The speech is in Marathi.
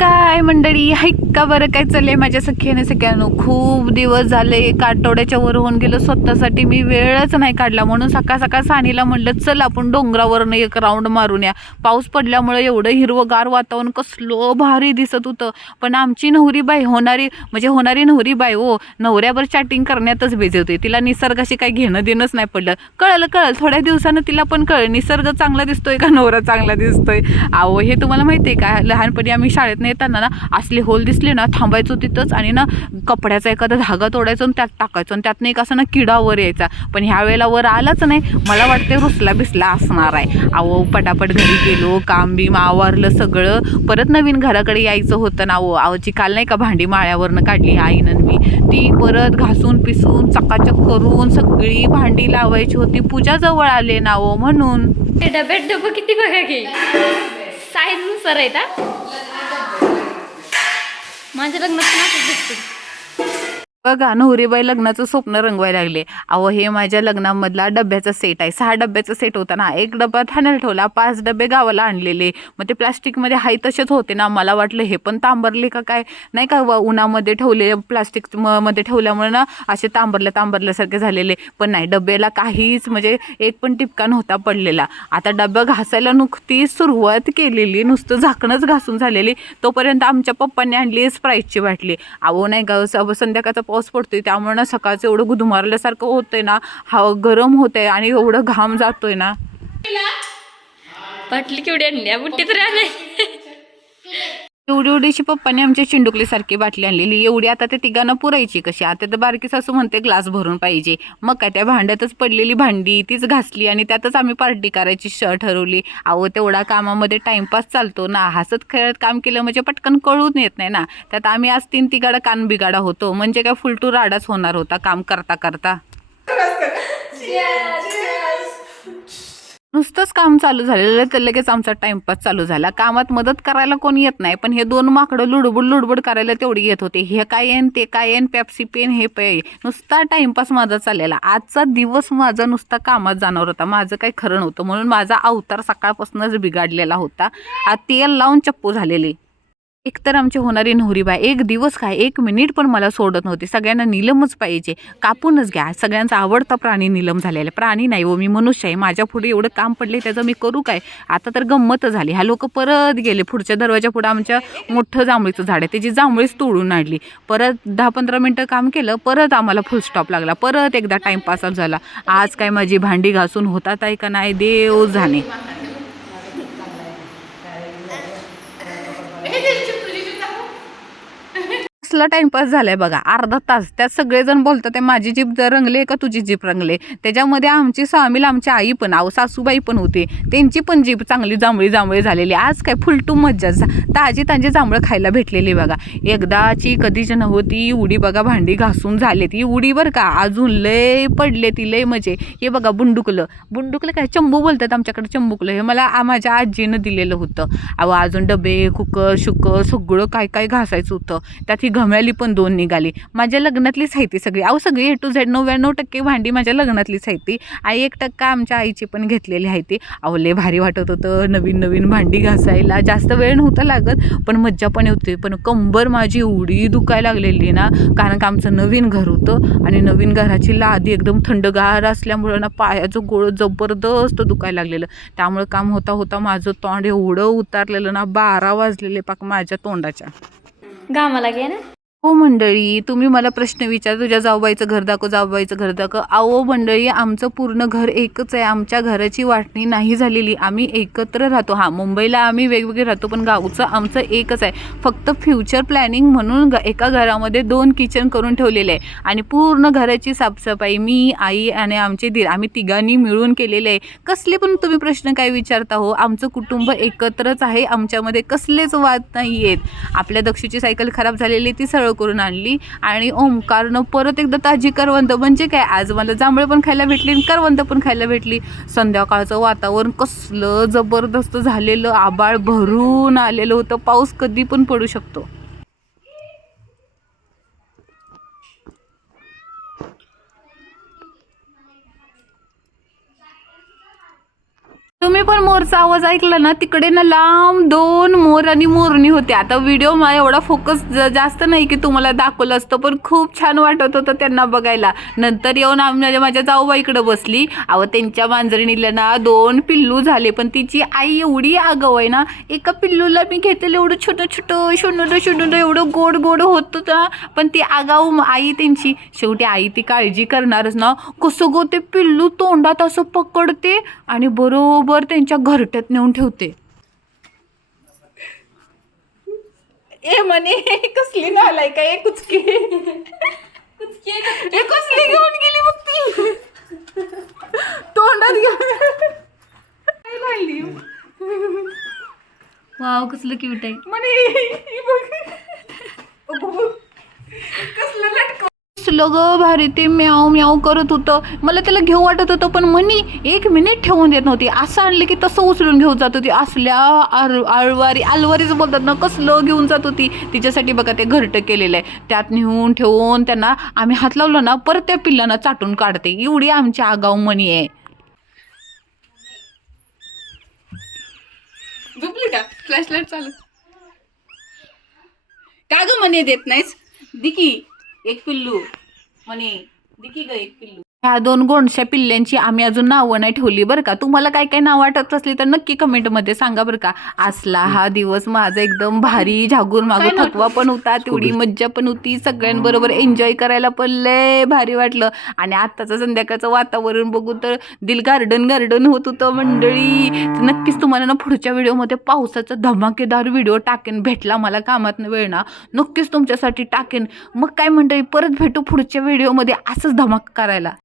काय मंडळी? हाय का बरं? काय चाललंय माझ्या सख्याने सगळ्यांनो खूप दिवस झाले एक आठवड्याच्या वर होऊन गेलो. स्वतःसाठी मी वेळच नाही काढला. म्हणून सकाळ सकाळ सानीला म्हणलं चल आपण डोंगरावरनं एक राऊंड मारून या. पाऊस पडल्यामुळे एवढं हिरवंगार वातावरण कसलं भारी दिसत होतं. पण आमची नवरी बाई होणारी म्हणजे होणारी नवरी बाई हो नवऱ्यावर चॅटिंग करण्यातच बिझी होती. तिला निसर्गाशी काही घेणं देणंच नाही पडलं. कळलं कळलं. थोड्या दिवसानं तिला पण कळलं. निसर्ग चांगला दिसतोय का नवरा चांगला दिसतोय? अहो हे तुम्हाला माहिती आहे का? लहानपणी आम्ही शाळेत नाही येताना ना असले होल दिसले ना थांबायचो तिथंच आणि ना कपड्याचा एखादा धागा तोडायचो आणि त्यात टाकायचो आणि त्यातनं एक असं ना किडा वर यायचा. पण ह्या वेळेला वर आलाच नाही. मला वाटते रुसला बिसला असणार आहे. अहो पटापट घरी गेलो काम बीम आवारलं सगळं. परत नवीन घराकडे यायचं होतं ना अहो. आवची काल नाही का भांडी माळ्यावरनं काढली आईनं मी. ती परत घासून पिसून चकाचक करून सगळी भांडी लावायची होती. पूजा जवळ आले ना हो म्हणून. डब्यात डबं किती बघा की? साईजनुसार आहेत माझ्या लग्नात पण असंच बघा नवरीबाई लग्नाचं स्वप्न रंगवायला लागले. अहो हे माझ्या लग्नामधला डब्याचा सेट आहे. सहा डब्याचा सेट होता ना. एक डबा ठाण्याला ठेवला. पाच डबे गावाला आणलेले. मग ते प्लास्टिकमध्ये हाय तसेच होते ना. मला वाटलं हे पण तांबरले का काय? नाही का व उन्हामध्ये ठेवले प्लास्टिक म- मध्ये ठेवल्यामुळे ना असे तांबरल्या तांबरल्यासारखे झालेले. पण नाही डब्याला काहीच म्हणजे एक पण टिपका नव्हता पडलेला. आता डबा घासायला नुकतीच सुरुवात केलेली. नुसतं झाकणंच घासून झालेली. तोपर्यंत आमच्या पप्पांनी आणली स्प्राईटची बाटली. अहो नाही का स- संध्याकाळचा पाऊस पडतोय त्यामुळे ना सकाळचं एवढं गुदमारल्यासारखं होतंय ना हा गरम होतंय आणि एवढं घाम जातोय ना. बाटली केवढी आणली बुट्टी तर आणली एवढी एवढीशी पप्पाने आमच्या चिंडुकलीसारखी बाटली आणलेली. एवढी आता ते तिघांना पुरायची कशी? आता तर बारकी सासू म्हणते ग्लास भरून पाहिजे. मग काय त्या भांड्यातच पडलेली भांडी तीच घासली आणि त्यातच आम्ही पार्टी करायची श ठरवली अहो तेवढा कामामध्ये टाइमपास चालतो ना. हसत खेळत काम केलं म्हणजे पटकन कळून येत नाही ना. त्यात आम्ही आज तीन तिघाडा कान बिगाडा होतो. म्हणजे काय फुलटू राडाच होणार होता काम करता करता. नुसतंच काम चालू झालेलं तर लगेच आमचा टाइमपास चालू झाला. कामात मदत करायला कोणी येत नाही पण हे दोन माकडं लुडबुड लुडबुड करायला तेवढी येत होते. हे काय येन ते काय येन पेप्सी पेन हे पे नुसता टाइमपास माझा चाललेला. आजचा दिवस माझा नुसता कामात जाणार होता. माझं काही खरं नव्हतं. म्हणून माझा अवतार सकाळपासूनच बिघडलेला होता. आ तेल लावून चप्पू झालेली. एकतर आमची होणारी नवरीबाई एक दिवस काय एक मिनिट पण मला सोडत नव्हती. सगळ्यांना निलमच पाहिजे. कापूनच घ्या. सगळ्यांचा आवडता प्राणी निलम झालेला आहे. प्राणी नाही हो मी मनुष्य आहे. माझ्या पुढे एवढं काम पडले त्याचं मी करू काय? आता तर गंमत झाली. हा लोक परत गेले. पुढच्या दरवाजा पुढे आमच्या मोठं जांभळीचं झाड आहे. त्याची जांभळीच तोडून आणली. परत दहा पंधरा मिनटं काम केलं. परत आम्हाला फुल स्टॉप लागला. परत एकदा टाईमपास झाला. आज काय माझी भांडी घासून होतात आहे का नाही? देव झाले कसला टाइमपास झालाय बघा अर्धा तास. त्यात सगळेजण बोलतात ते माझी जीप जर रंगले का तुझी जीप रंगले? त्याच्यामध्ये आमची सामील आमची आई पण आहो सासूबाई पण होते. त्यांची पण जीप चांगली जांभळी जांभळी झालेली आज काय फुलटू मज्जा ताजी ताजी जांभळं खायला भेटलेली बघा. एकदाची कधीच नव्हती उडी बघा भांडी घासून झाले ती. उडी बरं का अजून लय पडले ती लय मजे. हे बघा बुंडुकलं. बुंडुकलं काय? चंबू बोलतात आमच्याकडे चंबुकलं. हे मला माझ्या आजीनं दिलेलं होतं. अहो अजून डबे कुकर शुकर सगळं काय काय घासायचं होतं. त्यात ही घम्याली पण दोन निघाली. माझ्या लग्नातलीच आहे ती सगळी. अहो सगळी ए टू झेड नव्याण्णव टक्के भांडी माझ्या लग्नातलीच आहे ती. आई एक टक्का आमच्या आईची पण घेतलेली आहे ती. आवले भारी वाटत होतं. नवीन नवीन भांडी घासायला. जास्त वेळ नव्हता लागत पण मज्जा पण होती पण कंबर माझी एवढी दुखायला लागलेली ना कारण का आमचं नवीन घर होतं आणि नवीन घराची लादी एकदम थंडगार असल्यामुळं ना पायाचं गोळ जबरदस्त दुखायला लागलेलं. त्यामुळं काम होता होता माझं तोंड एवढं उतारलेलं ना बारा वाजलेले पाक माझ्या तोंडाच्या. गावाला गे ना हो मंडळी तुम्ही मला प्रश्न विचार. तुझ्या जाऊबाईचं घर दाखव जाऊबाईचं घर दाखव. अहो मंडळी आमचं पूर्ण घर एकच आहे. आमच्या घराची वाटणी नाही झालेली. आम्ही एकत्र राहतो. हां मुंबईला आम्ही वेगवेगळे राहतो पण गावचं आमचं एकच आहे. फक्त फ्युचर प्लॅनिंग म्हणून एका घरामध्ये दोन किचन करून ठेवलेले आहे. आणि पूर्ण घराची साफसफाई मी आई आणि आमचे दीर आम्ही तिघांनी मिळून केलेले आहे. कसले पण तुम्ही प्रश्न काय विचारता हो आमचं कुटुंब एकत्रच आहे. आमच्यामध्ये कसलेच वाद नाही आहेत आपल्या दक्षीची सायकल खराब झालेली ती सरळ करून आणली आणि ओमकारनं परत एकदा ताजी करवंद म्हणजे काय? आज मला जांभळे पण खायला भेटली आणि करवंद पण खायला भेटली. संध्याकाळचं वातावरण कसलं जबरदस्त झालेलं आबाळ भरून आलेलं होतं. पाऊस कधी पण पडू शकतो. तुम्ही पण मोरचा आवाज ऐकला ना तिकडे ना लांब दोन मोर आणि मोरणी होते आता व्हिडिओ मा एवढा फोकस जास्त नाही की तुम्हाला दाखवलं असतं पण खूप छान वाटत होतं त्यांना बघायला. नंतर येऊन आम्ही म्हणजे माझ्या- माझ्या इकडं बसली. अहो त्यांच्या मांजरणीला ना दोन पिल्लू झाले पण तिची आई एवढी आगाव आहे ना एका पिल्लूला मी घेतलेलं एवढं छोटं छोटं शोनूड शोनूड एवढं गोड गोड होत ना पण ती आगाऊ आई त्यांची शेवटी आई ती काळजी करणारच ना. कसं गो ते पिल्लू तोंडात असं पकडते आणि बरोबर त्यांच्या घरट्यात नेऊन ठेवते. ए म्हणे कसली नालाय का ए कुचकी ए कसली घेऊन गेली मग ती. तोंडात घेऊन? वाव कसलं क्यूट आहे. म्हणे ही बघ. अगं बघ. कसलं बसलं ग भारी ते म्याव म्याव करत होतं. मला त्याला घेऊ वाटत होतं पण म्हणी एक मिनिट ठेवून देत नव्हती. असं आणलं की तसं उचलून घेऊन जात होती. असल्या आर आळवारी आलवारीच बोलतात ना कसलं घेऊन जात होती. तिच्यासाठी बघा ते घरटं केलेलं आहे. त्यात नेऊन ठेवून त्यांना आम्ही हात लावलो ना परत त्या पिल्लांना चाटून काढते. एवढी आमची आगाऊ मनी आहे. झोपली का? फ्लॅशलाईट चालू. का ग म्हणे देत नाहीस? दिकी एक पिल्लू. म्हणे दिकी गई एक पिल्लू. ह्या दोन गोंडशा पिल्ल्यांची आम्ही अजून नावं नाही ठेवली बरं का. तुम्हाला काय काय नाव वाटत असली तर नक्की कमेंटमध्ये सांगा बरं का. असला हा दिवस माझा एकदम भारी झागून मागून थकवा पण होता तेवढी मज्जा पण होती सगळ्यांबरोबर एन्जॉय करायला पण लय भारी वाटलं. आणि आत्ताचं संध्याकाळचं वातावरण बघून तर दिल गार्डन गार्डन होत होतं मंडळी. तर नक्कीच तुम्हाला ना पुढच्या व्हिडिओमध्ये पावसाचा धमाकेदार व्हिडिओ टाकेन भेटला मला कामात वेळ ना. नक्कीच तुमच्यासाठी टाकेन. मग काय मंडळी परत भेटू पुढच्या व्हिडिओमध्ये असंच धमाक करायला.